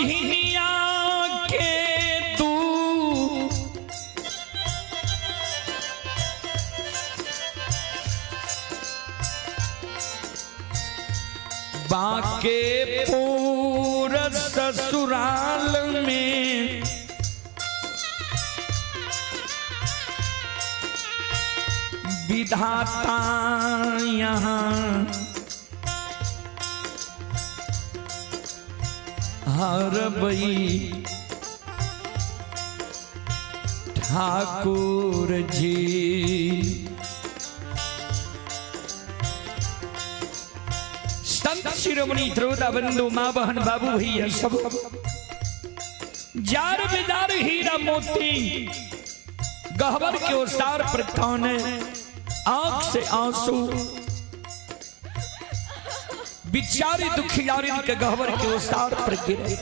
बाझिनिया के तू बाके पूरा ससुराल में विधाता यहाँ हर बई ठाकुर जी। संत शिरोमणि त्रोदाबंधु माँ बहन बाबू भैया सब जार बेजार हीरा मोती गहवर के ओसार प्रतान आंख से आंसू बिचारी दुखियारी के गहवर के ओसार पर गिरे।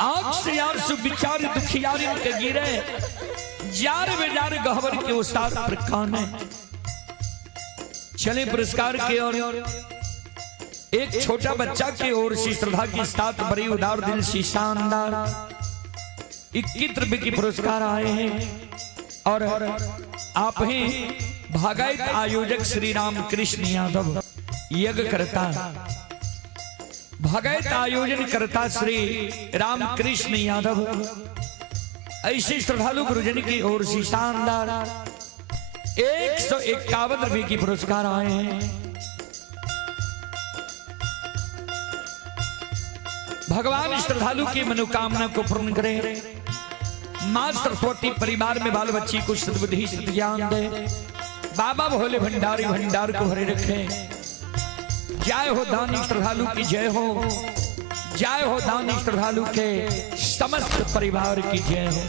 आंख से आंसू बिचारी दुखियारी के गिरे जार बेजार गहवर के ओसार पर काने। चले पुरस्कार के और एक छोटा बच्चा की ओर से श्रद्धा के साथ बड़ी उदार दिल से शानदार 21 रुपए की पुरस्कार आए हैं। और आप हैं भागायत आयोजक श्री राम कृष्ण यादव, यज्ञ करता भागायत आयोजन करता श्री राम कृष्ण यादव। ऐसे श्रद्धालु गुरुजन की ओर से शानदार 151 रुपए की पुरस्कार आए हैं। भगवान श्रद्धालु की मनोकामना को पूर्ण करे। मां सरस्वती परिवार में बाल बच्ची को सद्बुद्धि सद् ज्ञान दे। बाबा भोले भंडारी भंडार को भरे रखे। जय हो दानी श्रद्धालु की जय हो, जय हो दानी श्रद्धालु के समस्त परिवार की जय हो।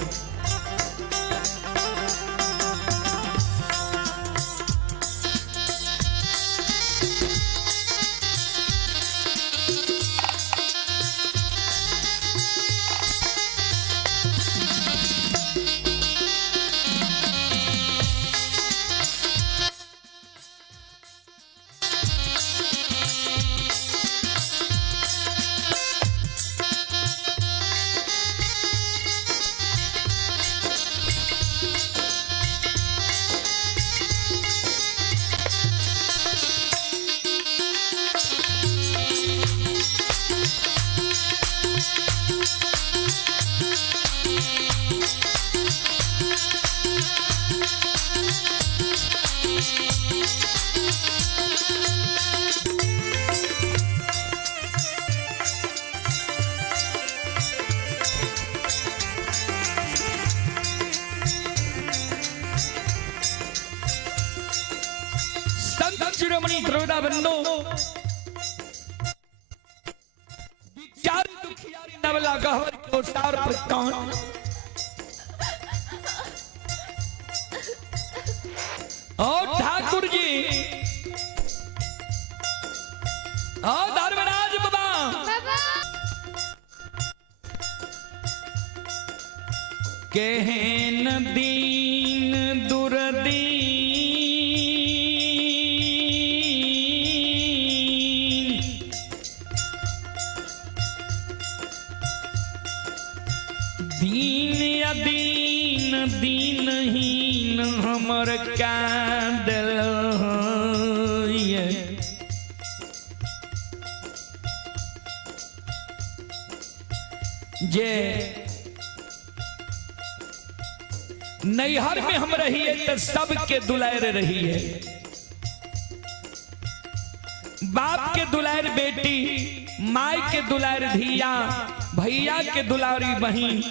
शिरोमणि त्रोदाबंधु बिचारी दुखियारी नवला गहवर को सार प्रतान। और ठाकुर जी और धर्मराज बाबा कहन दीन दुर्दीन दीन अदीन दीनहीन हमर कादल जे नैहर में हम रहिए तो सबके दुलार रहिए। बाप के दुलार बेटी, माई के दुलार धिया, भैया के दुलारी बहन,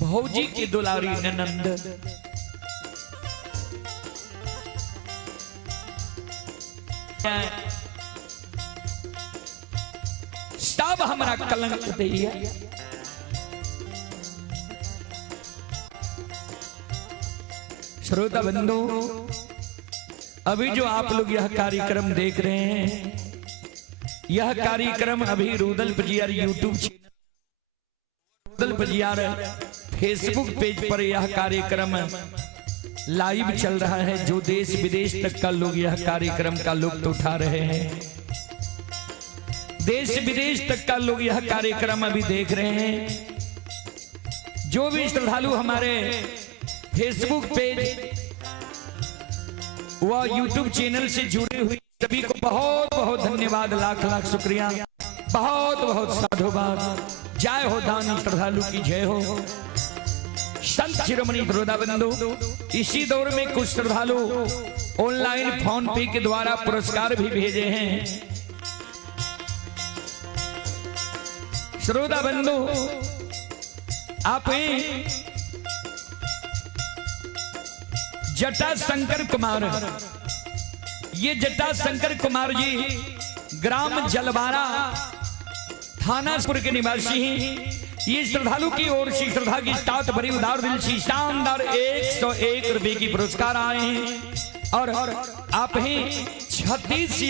भौजी के दुलारी ननंद। सब हमारा कलंक दैया। श्रोता बंधु, अभी जो आप लोग यह कार्यक्रम देख रहे हैं, यह कार्यक्रम अभी Rudal Pajiyar YouTube channel Godal Bajiyar Facebook page पर यह कार्यक्रम लाइव चल रहा है। जो देश विदेश तक का लोग यह कार्यक्रम का लुत्फ उठा रहे हैं। देश विदेश तक का लोग यह कार्यक्रम अभी देख रहे हैं। जो भी श्रद्धालु हमारे फेसबुक पेज व यूट्यूब चैनल से जुड़े हुए सभी को बहुत बहुत धन्यवाद, लाख लाख शुक्रिया, बहुत बहुत साधुवाद। जय हो दानी श्रद्धालु की जय हो। संत शिरोमणि श्रोताबंधु, इसी दौर में कुछ श्रद्धालु ऑनलाइन फोन पे के द्वारा पुरस्कार भी भेजे हैं। श्रोताबंधु, आप जटा शंकर कुमार, ये जटा शंकर कुमार जी ग्राम जलवारा थानापुर के निवासी हैं। ये श्रद्धालु की ओर से श्रद्धा की साथ भरी उदार दिल से शानदार 101 रुपए की पुरस्कार आए हैं। और आप हैं सतीश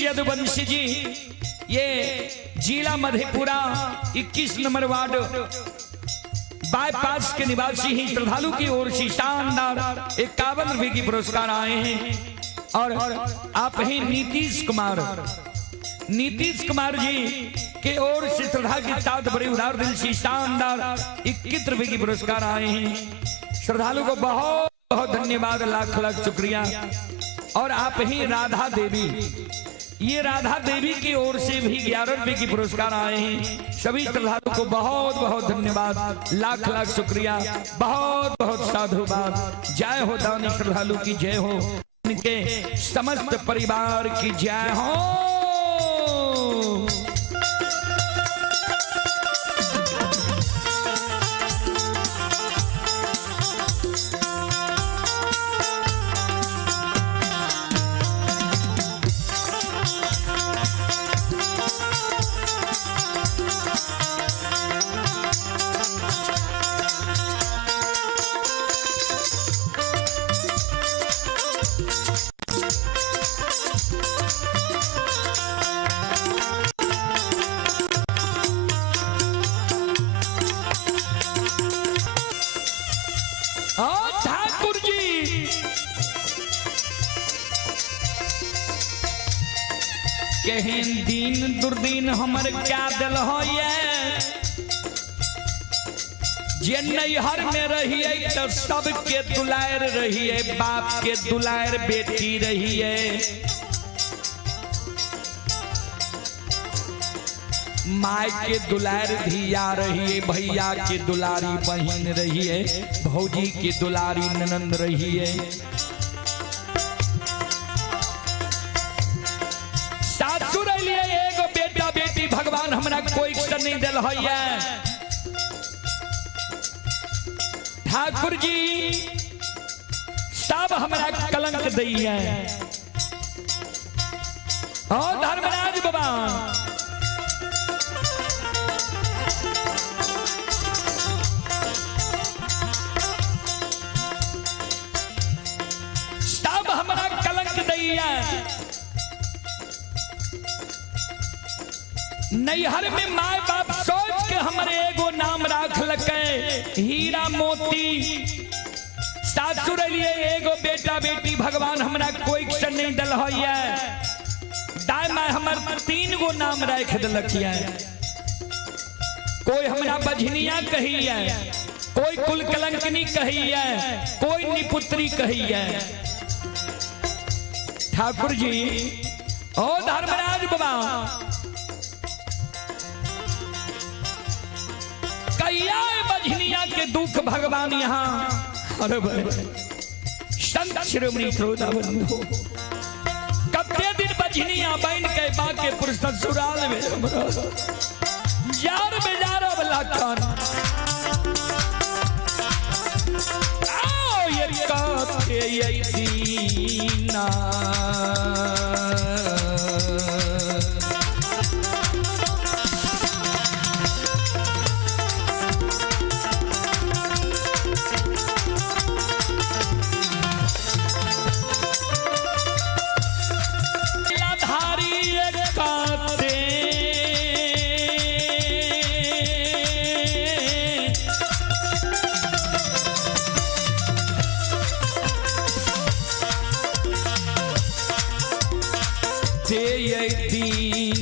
यदुवंशी जी, ये जिला मधेपुरा 21 नंबर वार्ड बाईपास के निवासी हैं। श्रद्धालु की ओर से शानदार 51 रुपए की पुरस्कार आए हैं। और आप हैं नीतीश कुमार जी के ओर से श्रद्धा के साथ बड़े उदार दिल से शानदार 21 रुपए की पुरस्कार आए हैं। श्रद्धालु को बहुत बहुत धन्यवाद, लाख लाख शुक्रिया। और आप ही राधा देवी, ये राधा देवी की ओर से भी 11 रुपए की पुरस्कार आए हैं। सभी श्रद्धालु को बहुत बहुत धन्यवाद, लाख लाख शुक्रिया, बहुत बहुत साधुवाद। जय हो दानी श्रद्धालु की जय हो, उनके समस्त परिवार की जय हो। ठाकुर जी कहें दीन दुर्दीन हमर क्या दिल हो, जे नैहर में रहिए तो सबके दुलार रहिए, बाप के दुलार बेटी रहिए। माय के दुलार धिया रहिए, भैया के दुलारी बहन रहिए, भौजी के दुलारी ननंद रहिए। सासुर लिए एगो बेटा बेटी भगवान हमरा कोई से नहीं दिल है। ठाकुर जी सब हमरा कलंक दैया। धर्मराज बाबा नैहर में माय बाप सोच के हमारे एगो नाम राख लके हीरा मोती। सासुर लिए एगो बेटा बेटी भगवान हमरा कोई से नहीं दल है। दाई माय हमार 3 गो नाम राख दिलकिया। कोई हमरा बझनिया कही है, कोई कुल कलंकनी कही है, कोई निपुत्री कही है। ठाकुर जी ओ धर्मराज बाबा कैया बझनिया के दुख भगवान यहाँ। अरे संत शिरोमणि श्रोताबंधु कते दिन बझनिया बन के बाके पुरुष ससुराल में यार बेजारा वाला कान आओ ये काते ये दीना।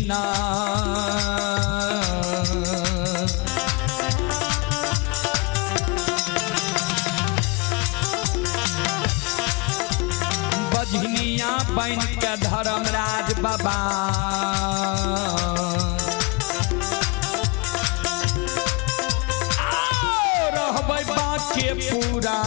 दीना बजनिया बन के धर्मराज बाबा रहबै बाके पूरा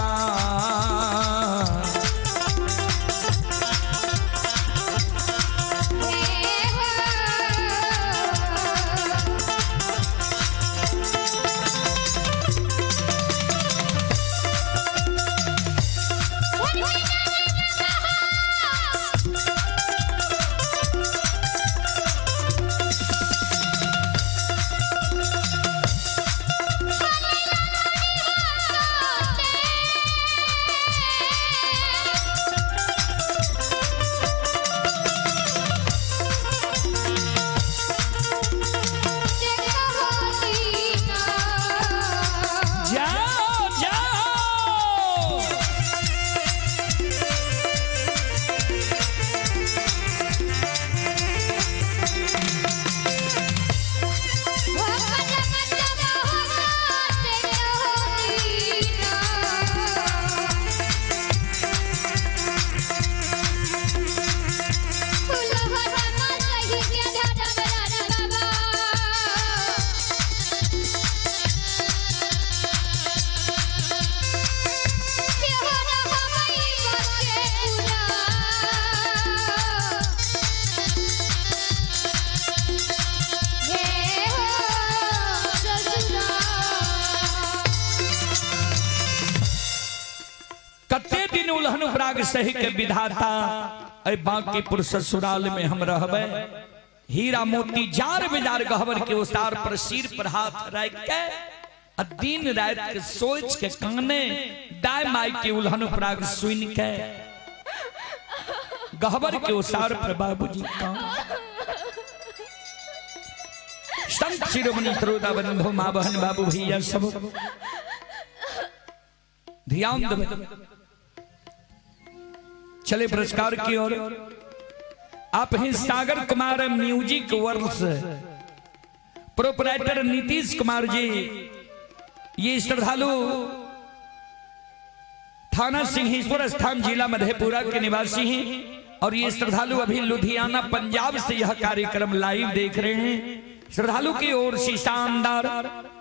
प्राग सही के विधाता अरे बांकीपुर ससुराल में हम रहबे हीरा मोती जार बेजार गहबर के उसार पर सिर पर हाथ रख के दिन रात के सोच के काने दाय माई के उल्हन प्राग सुन के गहबर के उसार पर बाबूजी का संत शिरोमणि त्रोदा बंधु मां बहन बाबू भैया सब ध्यान देवे चले पुरस्कार की ओर। आप हैं Sagar Kumar music world proprietor Nitish Kumar ji. ये श्रद्धालु थाना सिंहेश्वर स्थान जिला मधेपुरा के निवासी हैं और ये श्रद्धालु अभी लुधियाना पंजाब से यह कार्यक्रम लाइव देख रहे हैं। श्रद्धालु की ओर से शानदार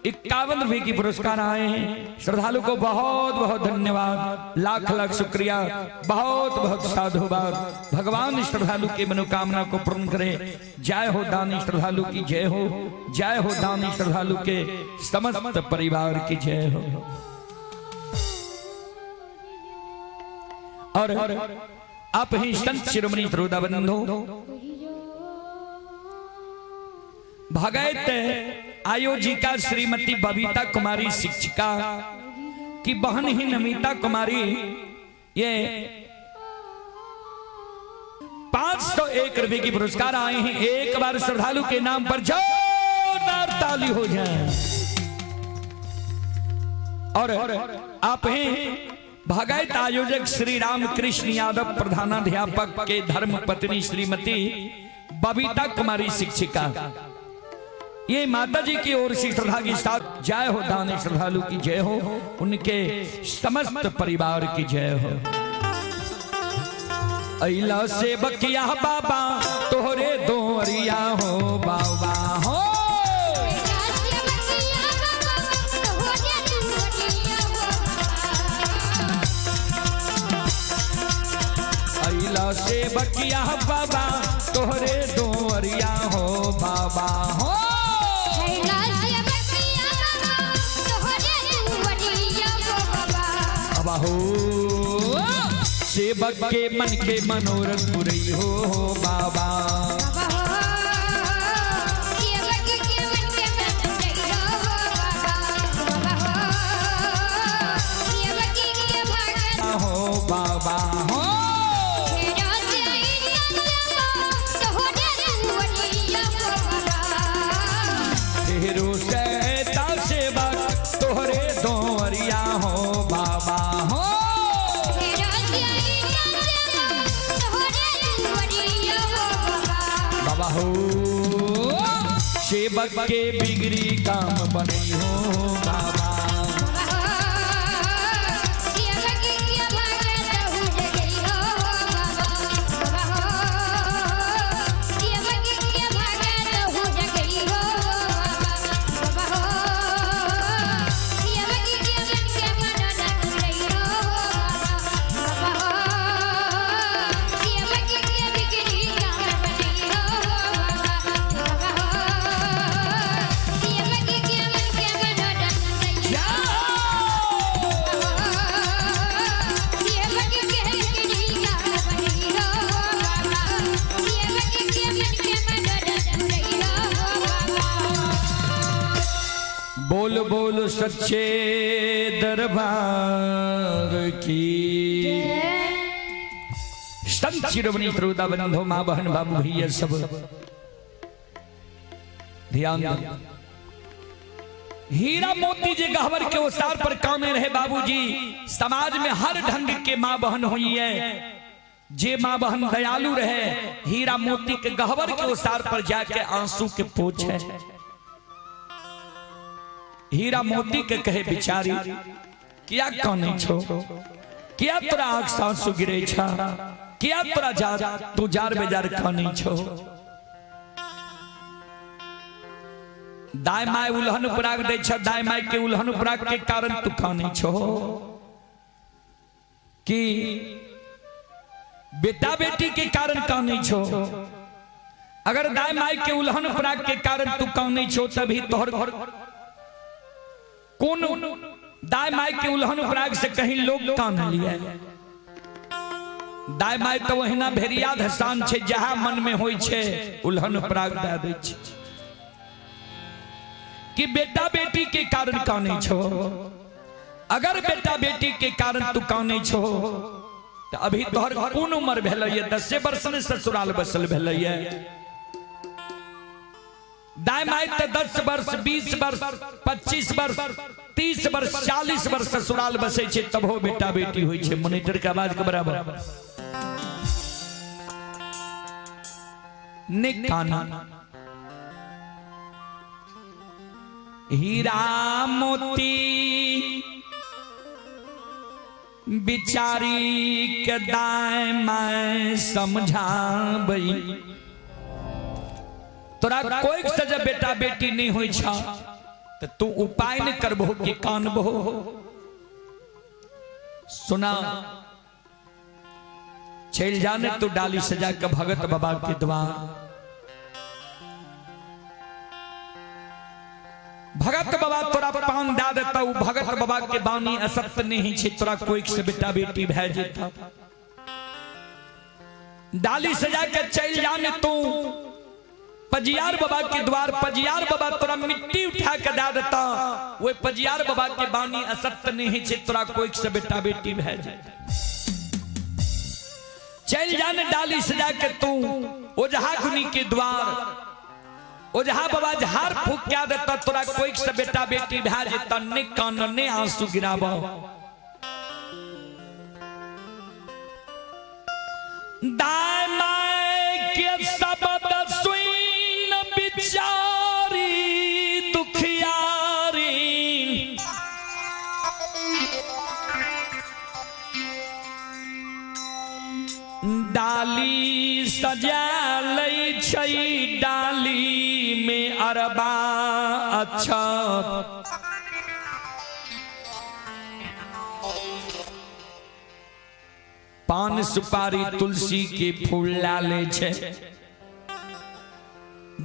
51 रुपए की पुरस्कार आए हैं। श्रद्धालु को बहुत बहुत धन्यवाद, लाख लाख शुक्रिया, बहुत बहुत साधुवाद। भगवान श्रद्धालु की मनोकामना को पूर्ण करे। जय हो दानी श्रद्धालु की जय हो, जय हो दानी श्रद्धालु के समस्त परिवार की जय हो। और आप ही संत शिरोमणि त्रोदा बंधु भगत आयोजिका श्रीमती बबीता कुमारी शिक्षिका की बहन ही नमिता कुमारी ये 501 रुपए की पुरस्कार आए हैं। एक बार श्रद्धालु के नाम पर जोरदार ताली हो जाए। और आप हैं भगत आयोजक श्री राम कृष्ण यादव प्रधानाध्यापक के धर्म पत्नी श्रीमती बबीता कुमारी शिक्षिका। ये माता जी की ओर से श्रद्धा के साथ जय हो दानी श्रद्धालु की जय हो, उनके समस्त परिवार की जय हो। अइला से बकिया बाबा तोहरे दोरिया हो बाबा हो, अइला से बकिया बाबा तोहरे दोरिया हो बाबा हो, सेवक के मन के मनोरथ पुरई हो बाबा, हो बाबा हो, तेरो सहता सेवक तोहरे दोरिया हो बाबा हो, बाबा हो। सेवक के बिगड़ी काम बनी हो बाबा। बोल बोल सच्चे दरबार की। संत शिरोमणि श्रोता बंधु माँ बहन बाबू भैया सब ध्यान दो। हीरा मोती जी गहवर के ओसार पर कामे रहे बाबूजी। समाज में हर ढंग के माँ बहन हुई है। जे माँ बहन दयालु रहे हीरा मोती के गहवर के ओसार पर जाके आंसू के पोछ है। हीरा मोती के कहे बिचारी किया काने छो, किया तोरा आँख सांसू गिरे छा, किया तोरा जार तू जार बेजार खाने छो। दाई माय उल्हन पराग दे छ, दाई माय के उल्हन पराग के कारण तू खाने छो। कि बेटा बेटी के कारण काने छो। अगर दाई माय के उल्हन पराग के कारण तू काने छो तभी तोहर कौन दाई माय के उल्हन पराग से कहीं लोग कान लिया। दाई माय तो वहीना भेरिया धसान छे जहां मन में होई छे उल्हन पराग दे दै छे। कि बेटा बेटी के कारण काने छो। अगर बेटा बेटी के कारण तू काने छो तो अभी तोहर कौन उम्र भेलैया? 10 वर्ष ने ससुराल बसल भेलैया। दाई माय तो 10 वर्ष 20 वर्ष 25 वर्ष 30 वर्ष 40 वर्ष ससुराल बसे छे तब हो बेटा बेटी हुई छे। मॉनिटर के आवाज के बराबर निकाना। हीरा मोती बिचारी के दाई माय समझाबई। तोरा कोई से जब बेटा बेटी नहीं हुई छा तो तू उपाय न करबो कि कानबो। सुना चल जाने तू डाली सजा के भगत बाबा के द्वार। भगत बाबा तोरा पान दे देता। भगत बाबा के बानी असत्य नहीं छे। तोरा कोई से बेटा बेटी भै जेता। डाली सजा के चल जाने तू पजियार बाबा के द्वार। पजियार बाबा तोरा मिट्टी उठा के दे देता। वो पजियार बाबा के बानी असत्य नहीं छे। तोरा कोई से बेटा बेटी भै जाता। चल जाने डाली सजा के तू ओझा गुनी के द्वार। ओझा बाबा झाड़ फूक क्या देता। तोरा कोई से बेटा बेटी भै जाता। ने कान ने आंसू गिराबो। दाई माय के शब्द सुन बिचारी दुखियारी। डाली सजा लई छई डाली में अरबा अच्छा। पान सुपारी तुलसी के फूल लाले छे।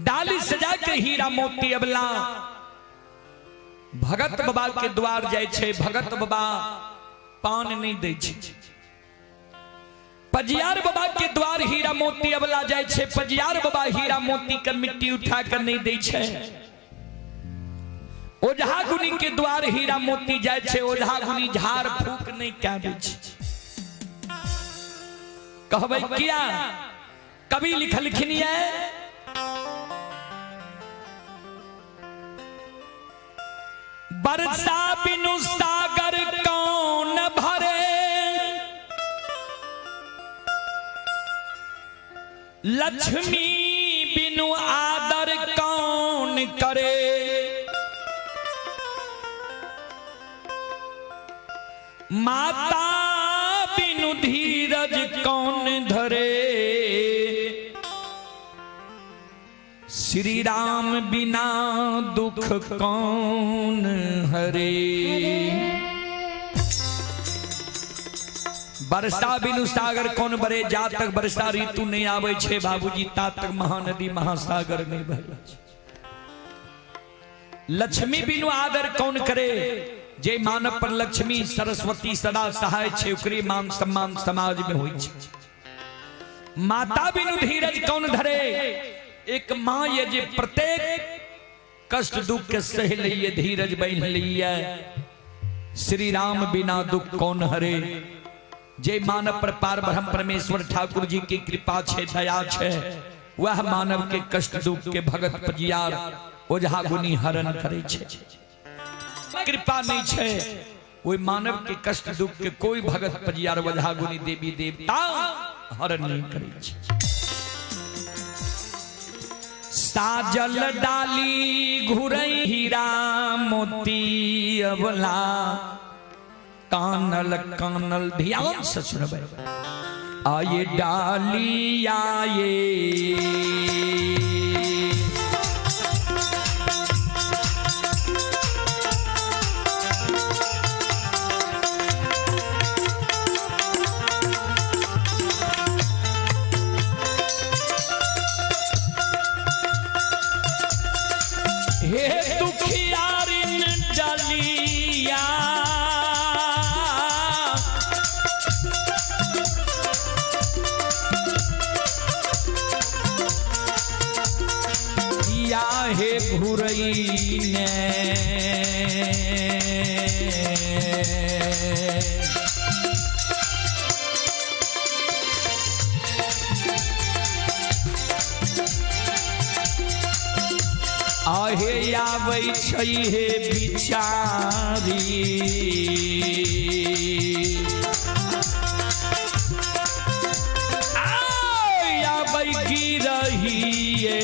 डाली सजा के हीरा मोती अबला भगत बाबा के द्वार जाय छे। भगत बाबा पान नहीं दे छे। पजियार बाबा के द्वार हीरा मोती अबला जाय छे। पजियार बाबा हीरा मोती के मिट्टी उठा कर नहीं दे छे। ओझा गुनी के द्वार हीरा मोती जाय छे। ओझा गुनी झाड़ फूक नहीं क्या दे छे। कहबै किया कवि लिखलखिन है बरसा बिनु सागर कौन भरे। लक्ष्मी बिनु आदर कौन करे। माता बिनु धीरज कौन धरे, श्री राम बिना दुख कौन हरे। बरसा बिनु सागर कौन बरे, जा तक बरसा ऋतु नहीं आवे छे बाबूजी ता तक महानदी महासागर में बहे। लक्ष्मी बिनु आदर कौन करे, जे मानव पर लक्ष्मी सरस्वती सदा सहाय छे ओकरे मान सम्मान समाज में होई छे। माता बिनु धीरज कौन धरे, एक मां ये जे प्रत्येक कष्ट दुख के सह लिए धीरज बन लिया। श्री राम बिना दुख कौन हरे, जे मानव पर पार ब्रह्म परमेश्वर ठाकुर जी की कृपा छे दया छे, वह मानव के कष्ट दुख के भगत पजियार ओझा गुनी हरण करे छे। कृपा नहीं छे वो मानव के कष्ट दुख के कोई भगत पजियार ओझा गुनी देवी देवता हरण नहीं करे छे। साजल डाली घुरई हीरा मोती अबला, कानल कानल ध्यान से सुनबे। आये डाली आये, हे दुखियारिन डालिया, या हे घुरई ने आहे आबै छै हे बिचारी, आबै की रहिए।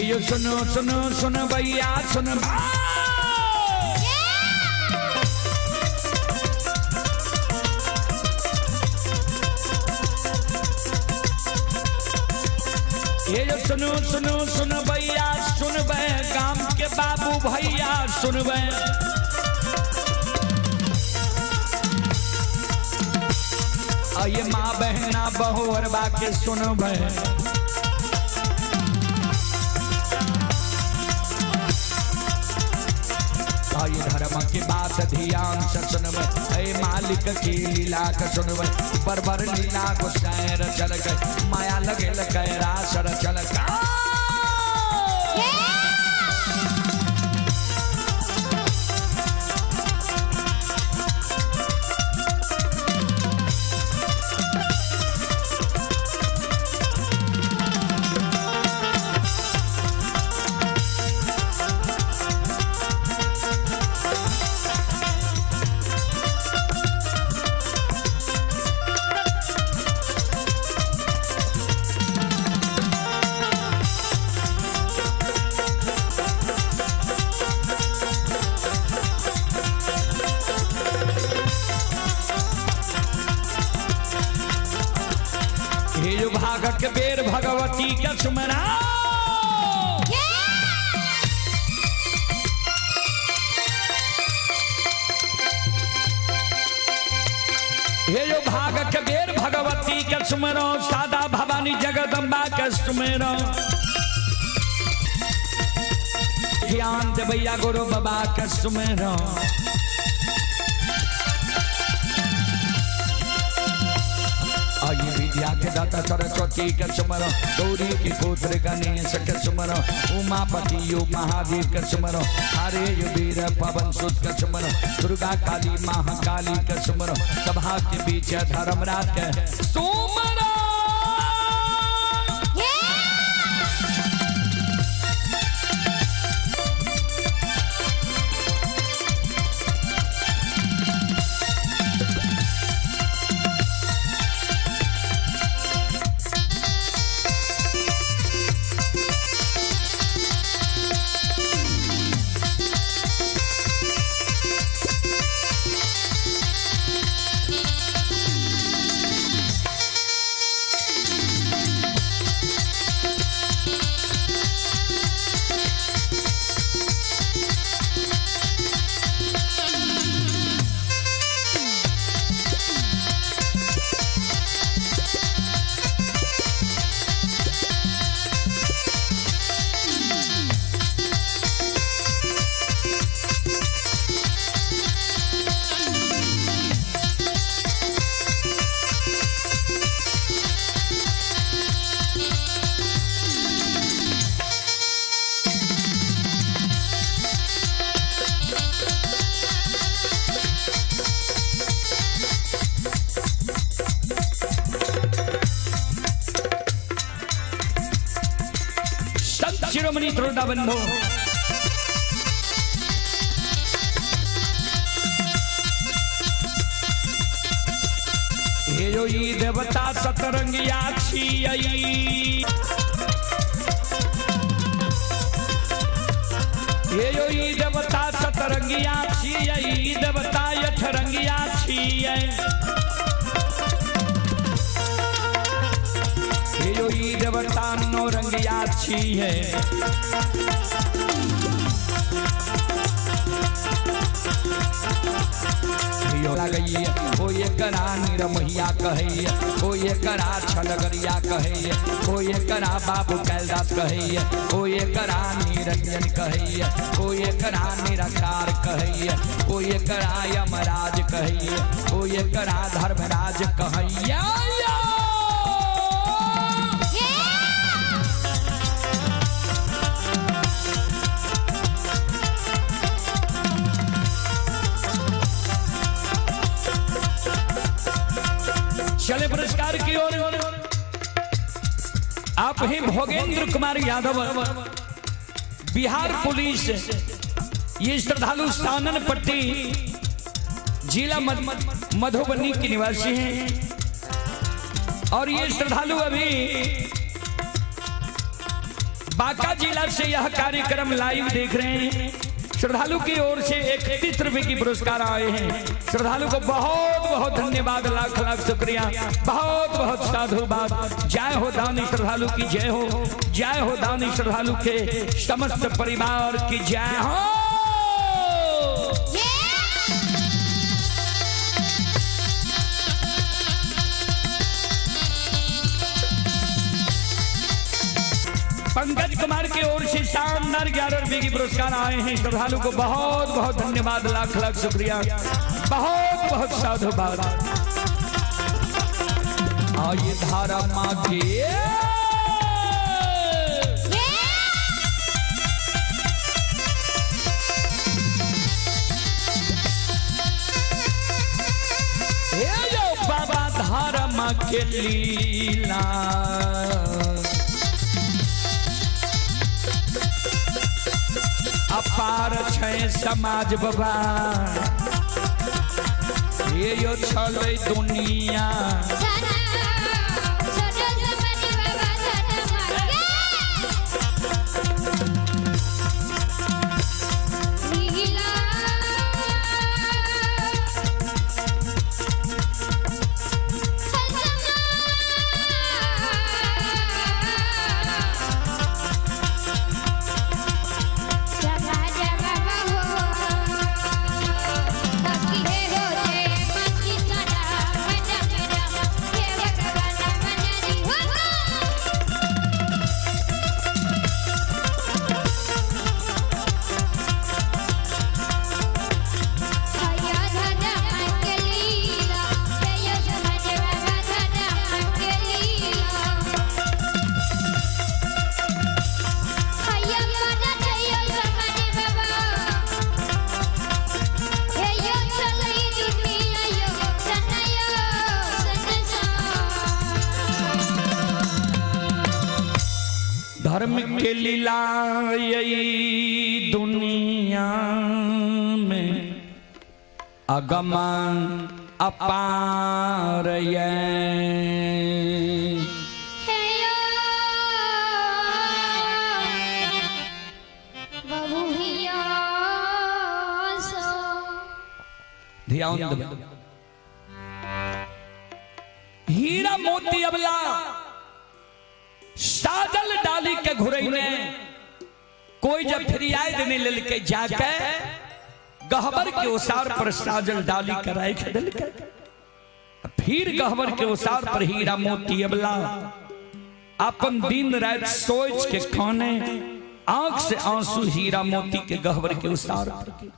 यो सुनो सुनो सुनो भैया सुनो ये जो सुनो सुनो सुन भैया सुन बे गाम के बाबू भैया सुन बे ये माँ बहना बहू और बाके सुन बे ये धर्म की बात ध्यान से सुनवे ऐ मालिक की लीला का सुनवे बरबर लीला को सैर चल गए माया लगे लगे रासर चल गए भागक बेर भगवती का सुमरा ये जो भागक बेर भगवती का सुमरो सादा भवानी जगदम्बा का सुमरो ज्ञान दे भैया गुरु बाबा का सुमरो विद्या के दाता सरस्वती के सुमरो गौरी के पुत्र गणेश के सुमरो उमापति यो महादेव के सुमरो हरे यो वीर पवन सुत के सुमरो दुर्गा काली महाकाली के सुमरो सभा के बीच धर्मराज के सुमरो शिरोमणि त्रोदा बंधो ये जो ये देवता सतरंगिया छी ये जो ये देवता सतरंगिया छी देवता यठरंगिया छी देवता नो रंगिया छी है हो ये करा निरमहिया कहे हो ये करा छलगरिया कहे हो ये करा बाबू कैलाश कहे हो ये करा निरंजन कहे हो ये करा निराकार कहे हो ये करा यमराज कहे हो ये करा धर्मराज कहे चले पुरस्कार की ओर आप ही भोगेंद्र कुमार यादव बिहार पुलिस ये श्रद्धालु सानन पट्टी जिला मधुबनी के निवासी हैं और ये श्रद्धालु अभी बांका जिला से यह कार्यक्रम लाइव देख रहे हैं। श्रद्धालु की ओर से 31 रुपए की पुरस्कार आए हैं। श्रद्धालु को बहुत बहुत धन्यवाद, लाख लाख शुक्रिया, बहुत बहुत साधुवाद। जय हो दानी श्रद्धालु की जय हो, जय हो दानी श्रद्धालु के समस्त परिवार की जय हो। पंकज कुमार की ओर से शानदार 11 रुपए की पुरस्कार आए हैं। श्रद्धालु को बहुत बहुत धन्यवाद, लाख लाख शुक्रिया, बहुत बहुत साधुवाद। आइए धारा माँ की बाबा धारा माँ के लीला अपार छै समाज बाबा, ये यो चले दुनिया धर्म के लीला यही दुनिया में अगमन अपार हीरा मोती अबला साजल डाली के घुरई ने कोई जब फिरियाद देने ललके जाके गहबर के ओसार पर साजल डाली कर रख दिल के, फिर गहबर के ओसार पर हीरा मोती अबला अपन दिन रात सोच के खाने आंख से आंसू हीरा मोती के गहबर के ओसार पर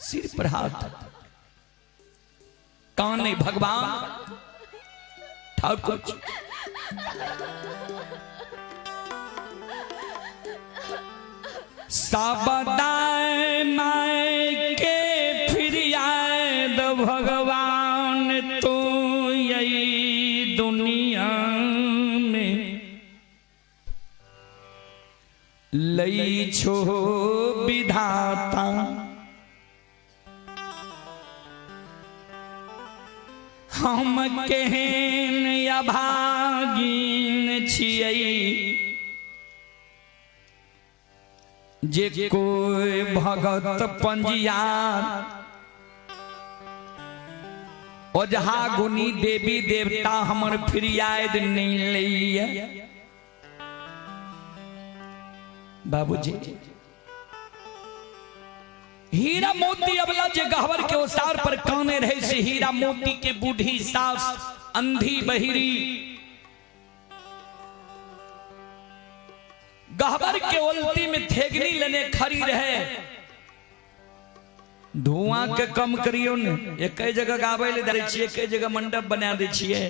सिर पर हाथ काने भगवान ठाकुर साबदाय माय के फिर याद भगवान तो यही दुनिया में लई छो विधाता हम केहन अभागिन छियै जे कोई भगत पंजियार ओझा गुनी देवी देवता हमर फिरियाद नहीं लैया। बाबूजी हीरा मोती अबला जे गहवर के ओसार पर काने रहे से हीरा मोती के बूढ़ी सास अंधी बहिरी गहबर के उल्टी में थेगनी लेने खड़ी रहे। धुआं के कम करियो ने, एक जगह गावे ले दे छिए, एक जगह मंडप बना दे छिए।